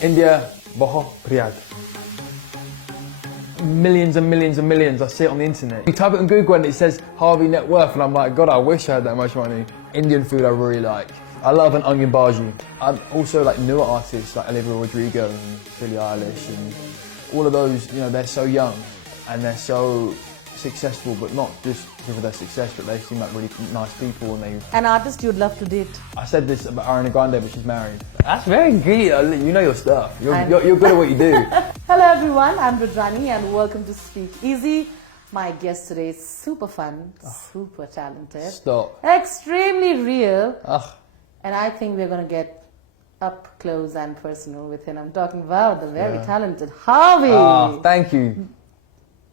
India, bahut priyad. Millions and millions and millions. I see it on the internet. You type it in Google and it says Harvey net worth, and I'm like, God, I wish I had that much money. Indian food I really like. I love an onion bhaji. I also like newer artists like Olivia Rodrigo and Billie Eilish and all of those. You know, they're so young and they're so successful, but not just because of their success, but they seem like really nice people. And they. An artist you'd love to date? I said this about Ariana Grande, but she's married. That's very good. You know your stuff. You're good at what you do. Hello everyone, I'm Rudrani and welcome to Speak Easy. My guest today is super fun, super talented. Stop. Extremely real. Ugh. And I think we're going to get up close and personal with him. I'm talking about the very talented Harvey. Oh, thank you.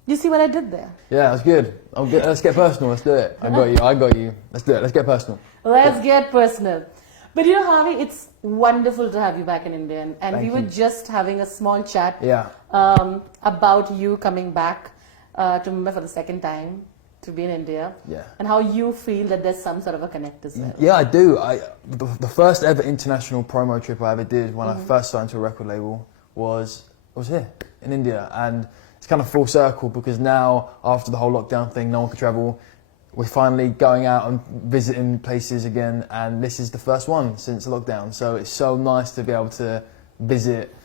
You see what I did there? Yeah, that's good. Let's get personal. Let's do it. I got you. Let's do it. Let's get personal. Let's get personal. But you know, Harvey, it's wonderful to have you back in India. And we were just having a small chat about you coming back to Mumbai for the second time to be in India. Yeah. And how you feel that there's some sort of a connect as well. Yeah, I do. The first ever international promo trip I ever did when I first signed to a record label was here in India. And it's kind of full circle because now, after the whole lockdown thing, no one could travel. We're finally going out and visiting places again, and this is the first one since lockdown. So it's so nice to be able to visit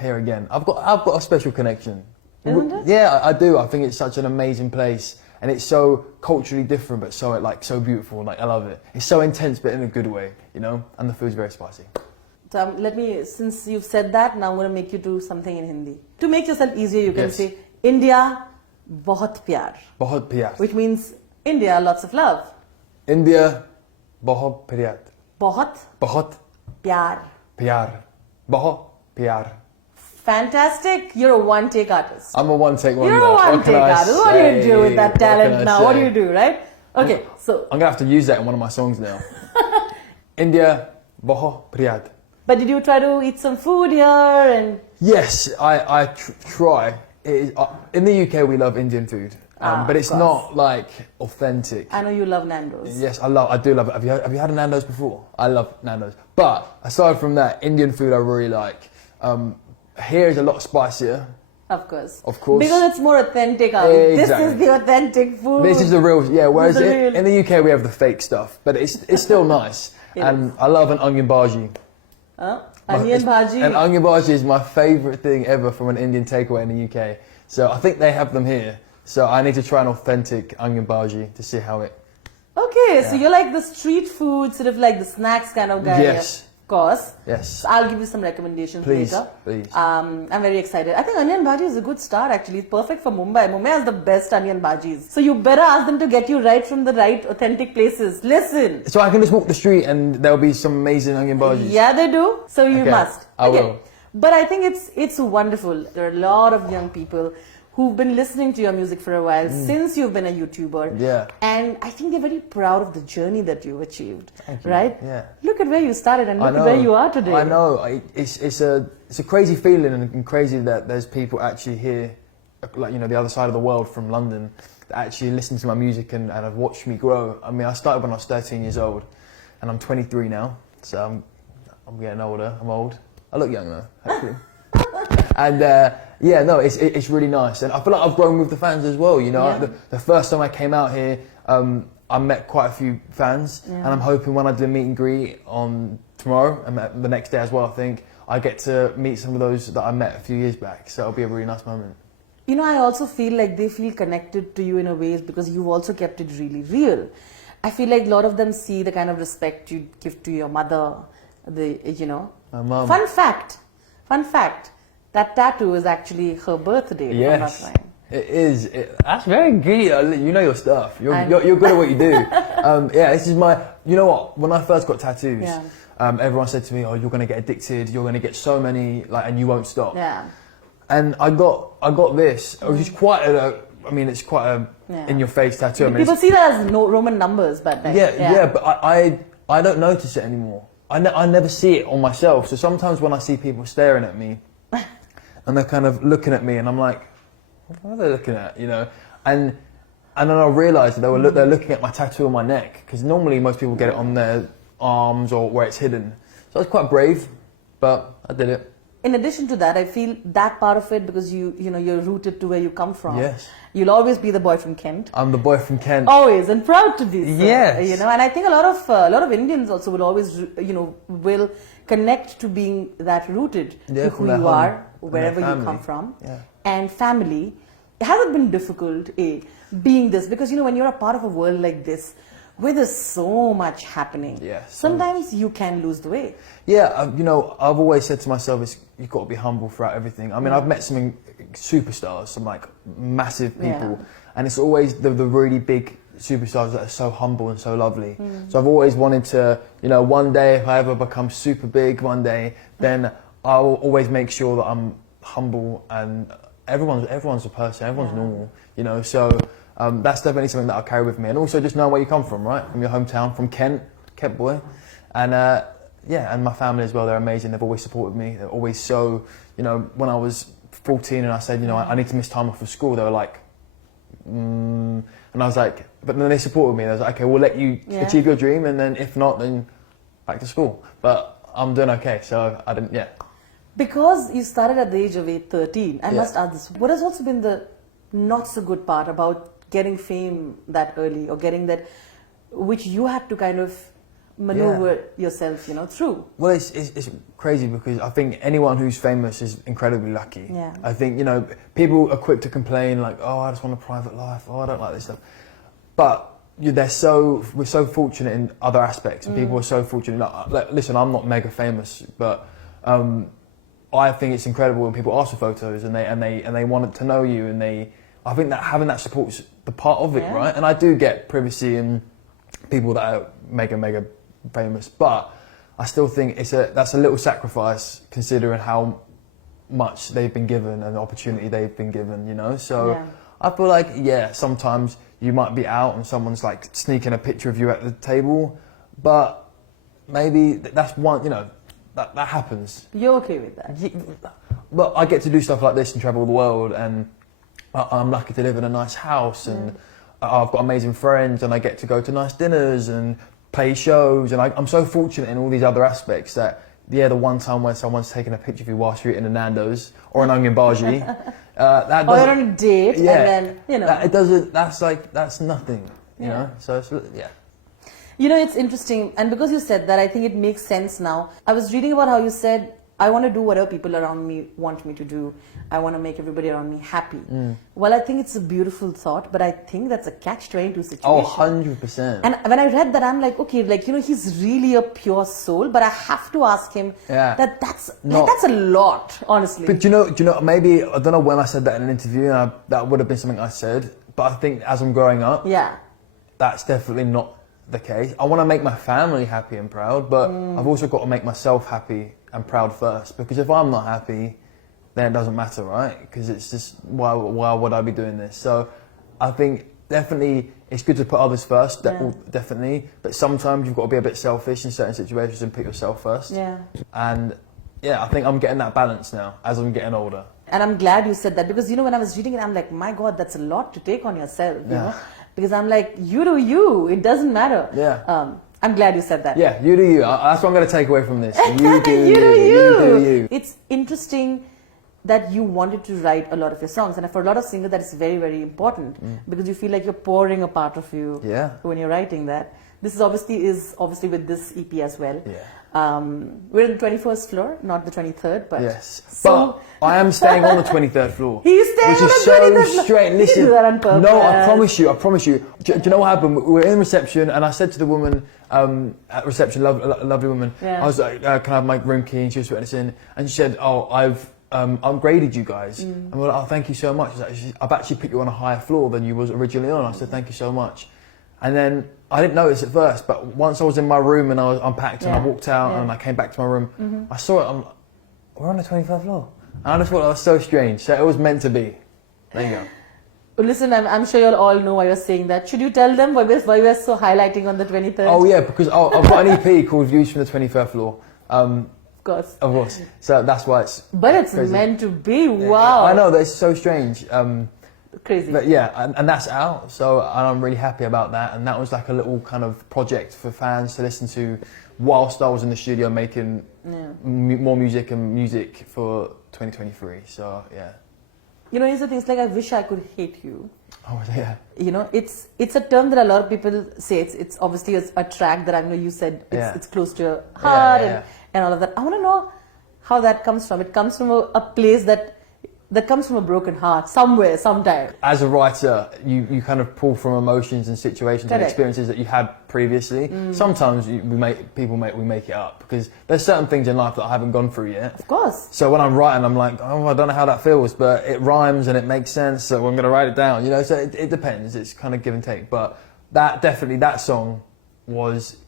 here again. I've got a special connection. Isn't it? Yeah, I do. I think it's such an amazing place, and it's so culturally different, but so beautiful. Like I love it. It's so intense, but in a good way, you know. And the food's very spicy. So since you've said that, now I'm going to make you do something in Hindi. To make yourself easier, you can say India, bahut pyar. Bahut pyar. Which means India, lots of love. India, bahut pyar. Bahut pyar. Pyar. Bahut pyar. Fantastic. You're a one-take artist. I'm a one-take wonder. You're a one-take artist. What do you do with that talent now? What do you do, right? Okay, so I'm going to have to use that in one of my songs now. India, bahut pyar. But did you try to eat some food here? And yes, I try. In the UK, we love Indian food, but it's not like authentic. I know you love Nando's. Yes, I do love it. Have you had a Nando's before? I love Nando's. But aside from that, Indian food I really like. Here is a lot spicier. Of course. Of course. Because it's more authentic. Exactly. This is the authentic food. This is the real, whereas in the UK we have the fake stuff, but it's still nice. And I love an onion bhaji. Onion bhaji. An onion bhaji is my favourite thing ever from an Indian takeaway in the UK. So I think they have them here. So I need to try an authentic onion bhaji to see how it... Okay, so you're like the street food, sort of like the snacks kind of guy. Yes. Of course. Yes. So I'll give you some recommendations later. Please. I'm very excited. I think onion bhaji is a good start actually. It's perfect for Mumbai. Mumbai has the best onion bhajis. So you better ask them to get you right from the right authentic places. Listen. So I can just walk the street and there'll be some amazing onion bhajis. Yeah, they do. So you must. I will. But I think it's wonderful. There are a lot of young people who've been listening to your music for a while since you've been a YouTuber. Yeah. And I think they're very proud of the journey that you've achieved. Thank you. Right? Yeah. Look at where you started and look at where you are today. I know. It's a crazy feeling and crazy that there's people actually here, like, you know, the other side of the world from London, that actually listen to my music and have watched me grow. I mean, I started when I was 13 years old and I'm 23 now. So I'm getting older. I'm old. I look young though, actually. And it's really nice, and I feel like I've grown with the fans as well. You know, the first time I came out here, I met quite a few fans, and I'm hoping when I do a meet and greet on tomorrow and the next day as well, I think I get to meet some of those that I met a few years back. So it'll be a really nice moment. You know, I also feel like they feel connected to you in a way because you've also kept it really real. I feel like a lot of them see the kind of respect you give to your mother. My mum. Fun fact. That tattoo is actually her birthday. Yes, it is. That's very good. You know your stuff. You're good at what you do. This is my... You know what? When I first got tattoos, everyone said to me, "Oh, you're going to get addicted. You're going to get so many, and you won't stop." Yeah. And I got this, which is quite it's quite a in-your-face tattoo. I mean, people see that as Roman numbers, but... but I don't notice it anymore. I never see it on myself. So sometimes when I see people staring at me, and they're kind of looking at me, and I'm like, what are they looking at, you know? And then I realised that they're looking at my tattoo on my neck, because normally most people get it on their arms or where it's hidden. So I was quite brave, but I did it. in addition to that, I feel that part of it, because you're rooted to where you come from. Yes. You'll always be the boy from Kent. I'm the boy from Kent. Always, and proud to be so. Yes. And I think a lot of Indians also will always, will connect to being that rooted to who you are, wherever you come from. Yeah. And family. Has it been difficult, being this? Because, when you're a part of a world like this, where there's so much happening, sometimes you can lose the way. Yeah, I've always said to myself, you've got to be humble throughout everything. I mean, I've met some superstars, some like massive people, and it's always the really big superstars that are so humble and so lovely. So I've always wanted to, one day if I ever become super big one day, then I'll always make sure that I'm humble, and everyone's a person, everyone's normal, so that's definitely something that I'll carry with me. And also just know where you come from, right? From your hometown, from Kent boy. And and my family as well, they're amazing. They've always supported me. They're always so, when I was 14 and I said, I need to miss time off of school, they were like, and I was like, but then they supported me. They was like, okay, we'll let you achieve your dream, and then if not, then back to school. But I'm doing okay, so I didn't, Because you started at the age of 13, I must ask this, what has also been the not so good part about getting fame that early, or getting that, which you had to kind of maneuver yourself, through? Well, it's crazy, because I think anyone who's famous is incredibly lucky. Yeah. I think, people are quick to complain like, oh, I just want a private life, oh, I don't like this stuff. But we're so fortunate in other aspects, and people are so fortunate. Like, listen, I'm not mega famous, but I think it's incredible when people ask for photos and they want to know you, and I think that having that support's the part of it, right? And I do get privacy and people that are mega famous, but I still think that's a little sacrifice considering how much they've been given and the opportunity they've been given, So I feel like, sometimes you might be out and someone's like sneaking a picture of you at the table, but maybe that's one, that happens. You're okay with that? But I get to do stuff like this and travel the world, and I'm lucky to live in a nice house, and I've got amazing friends, and I get to go to nice dinners and play shows, and I'm so fortunate in all these other aspects that, the one time when someone's taking a picture of you whilst you're eating a Nando's or an onion bhaji, that or you're on a date, and then, it doesn't, that's nothing, so it's, it's interesting, and because you said that, I think it makes sense now. I was reading about how you said, I want to do whatever people around me want me to do. I want to make everybody around me happy. Well, I think it's a beautiful thought, but I think that's a catch-22 situation. Oh, 100%. And when I read that, I'm like, okay, he's really a pure soul, but I have to ask him that's a lot, honestly. But do you know, maybe, I don't know when I said that in an interview, and that would have been something I said, but I think as I'm growing up, that's definitely not the case. I want to make my family happy and proud, but I've also got to make myself happy and proud first, because if I'm not happy, then it doesn't matter, right? Because it's just, why would I be doing this? So I think definitely it's good to put others first, definitely, but sometimes you've got to be a bit selfish in certain situations and put yourself first. And I think I'm getting that balance now as I'm getting older. And I'm glad you said that, because when I was reading it, I'm like, my God, that's a lot to take on yourself, you know? Because I'm like, you do you, it doesn't matter. I'm glad you said that. Yeah, you do you. That's what I'm going to take away from this. You do you. You do you. It's interesting that you wanted to write a lot of your songs, and for a lot of singers that is very, very important, because you feel like you're pouring a part of you when you're writing that. This is obviously with this EP as well. We're on the 21st floor, not the 23rd, but but I am staying on the 23rd floor. He's staying on the 23rd floor. Which is so strange. Listen, do that on purpose. No, I promise you. Do you know what happened? We were in reception, and I said to the woman at reception, lovely woman, I was like, can I have my room key? And she was putting us in, and she said, oh, I've upgraded you guys. And we're like, oh, thank you so much. I've actually put you on a higher floor than you was originally on. I said, thank you so much. And then I didn't notice at first, but once I was in my room and I was unpacked and I walked out and I came back to my room, I saw it. We're on the 23rd floor. And I just thought that was so strange. So it was meant to be. There you go. Well, listen, I'm sure you'll all know why you're saying that. Should you tell them why we're so highlighting on the 23rd? Oh yeah, because I've got an EP called Views from the 23rd Floor. Of course. So that's why it's But it's crazy. Meant to be. Wow. I know, that's so strange. Crazy. But yeah, and that's out, so I'm really happy about that. And that was like a little kind of project for fans to listen to whilst I was in the studio making more music and music for 2023. So yeah. You know, it's the things like I wish I could hate you. Oh yeah. You know, it's a term that a lot of people say. It's obviously a track that I know you said it's close to your heart and all of that. I want to know how that comes from. It comes from a place that comes from a broken heart somewhere, sometime. As a writer, you kind of pull from emotions and situations and experiences that you had previously. Sometimes we make it up because there's certain things in life that I haven't gone through yet. Of course. So when I'm writing, I'm like, oh, I don't know how that feels, but it rhymes and it makes sense, so I'm going to write it down. You know, so it depends. It's kind of give and take. But that song was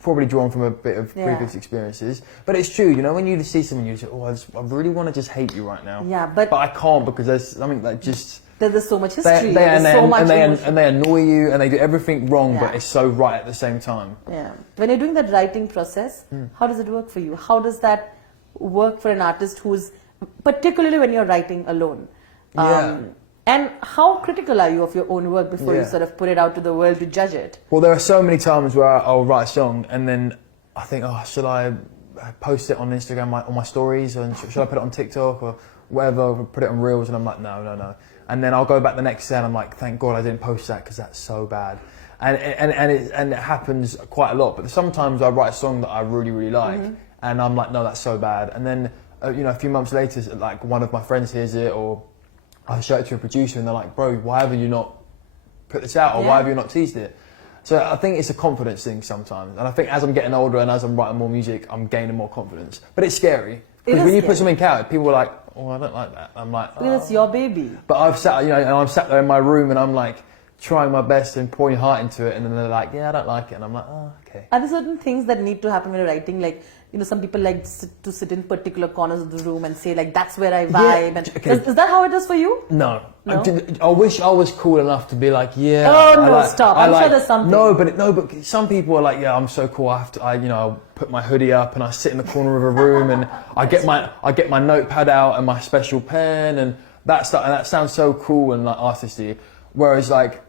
probably drawn from a bit of previous experiences, but it's true. You know, when you see someone, you say, "Oh, I really want to just hate you right now." Yeah, but I can't because there's something that just there's so much history. They annoy you and they do everything wrong, but it's so right at the same time. Yeah. When you're doing that writing process, how does it work for you? How does that work for an artist who's particularly when you're writing alone? And how critical are you of your own work before you sort of put it out to the world to judge it? Well, there are so many times where I'll write a song and then I think, oh, should I post it on Instagram on my stories, or should I put it on TikTok or whatever, or put it on Reels? And I'm like, no. And then I'll go back the next day and I'm like, thank God I didn't post that because that's so bad. And it happens quite a lot. But sometimes I write a song that I really like and I'm like, no, that's so bad. And then you know, a few months later, like one of my friends hears it, or I show it to a producer and they're like, bro, why have you not put this out, or why have you not teased it? So I think it's a confidence thing sometimes. And I think as I'm getting older and as I'm writing more music, I'm gaining more confidence. But it's scary. Because when you put something out, people are like, oh, I don't like that. I'm like, oh. It's your baby. But I've sat, you know, and I'm sat there in my room and I'm like trying my best and pouring heart into it, and then they're like, yeah, I don't like it. And I'm like, oh, okay. Are there certain things that need to happen when you're writing? Like, you know, some people like to sit in particular corners of the room and say, like, that's where I vibe. Yeah, and is that how it is for you? No. I wish I was cool enough to be like, yeah. Oh, no, stop. I'm sure there's something. No, but some people are like, yeah, I'm so cool. I'll put my hoodie up and I sit in the corner of a room and I get my notepad out and my special pen and that stuff. And that sounds so cool and like artisty. Whereas like,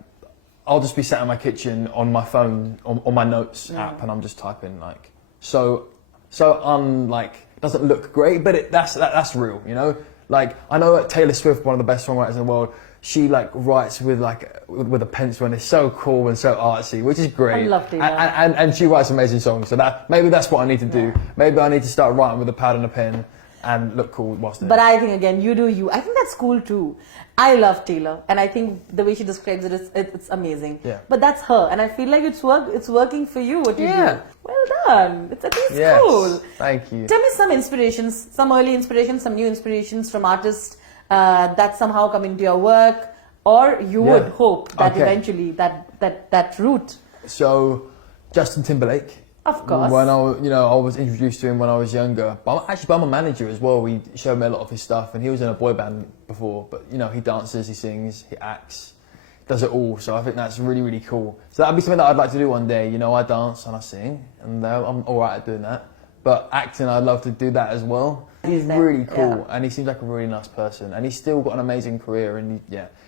I'll just be sat in my kitchen on my phone, on my notes app, and I'm just typing like, so doesn't look great, but that's real, you know? Like, I know that Taylor Swift, one of the best songwriters in the world, she like writes with a pencil and it's so cool and so artsy, which is great. I love Taylor. And she writes amazing songs, so maybe that's what I need to do. Maybe I need to start writing with a pad and a pen and look cool whilst doing it. But I think, again, you do you. I think that's cool too. I love Taylor, and I think the way she describes it is it's amazing. Yeah. But that's her, and I feel like it's working for you, what you do. Well done. It's cool. Thank you. Tell me some inspirations, some early inspirations, some new inspirations from artists that somehow come into your work, or you would hope that eventually that route. So, Justin Timberlake. Of course. When I was introduced to him when I was younger, actually by my manager as well. He showed me a lot of his stuff, and he was in a boy band before. But you know, he dances, he sings, he acts, does it all. So I think that's really cool. So that'd be something that I'd like to do one day. You know, I dance and I sing, and I'm all right at doing that. But acting, I'd love to do that as well. He's really cool, and he seems like a really nice person, and he's still got an amazing career, and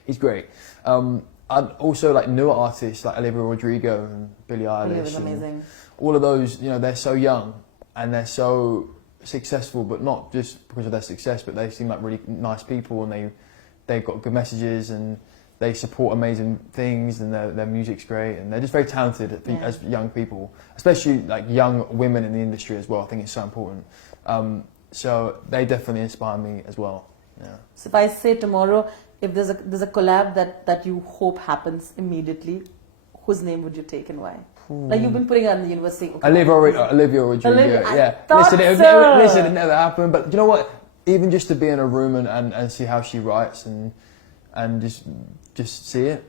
he's great. I'd also like newer artists like Olivia Rodrigo and Billie Eilish. Olivia's amazing. All of those, you know, they're so young and they're so successful, but not just because of their success, but they seem like really nice people, and they've got good messages and they support amazing things, and their music's great, and they're just very talented as young people, especially like young women in the industry as well. I think it's so important. So they definitely inspire me as well. Yeah. So if I say tomorrow, if there's a collab that you hope happens immediately, whose name would you take and why? Like you've been putting it on the university. Okay. Olivia Rodrigo. Yeah. Listen, it never happened. But you know what? Even just to be in a room and see how she writes and just see it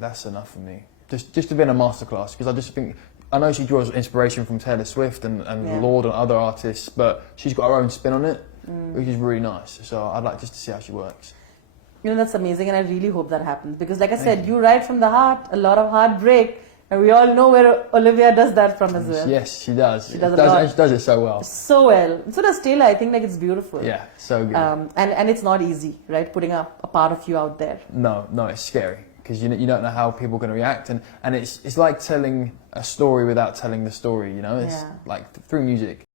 that's enough for me. Just to be in a masterclass, because I just think, I know she draws inspiration from Taylor Swift and Lorde and other artists, but she's got her own spin on it, which is really nice. So I'd like just to see how she works. You know, that's amazing, and I really hope that happens, because like I said, you write from the heart, a lot of heartbreak. And we all know where Olivia does that from as well. Yes, she does. She does it so well. So well. So does Taylor. I think like it's beautiful. Yeah, so good. And it's not easy, right? Putting a part of you out there. No, it's scary, because you don't know how people are going to react, and it's like telling a story without telling the story. You know, it's like through music.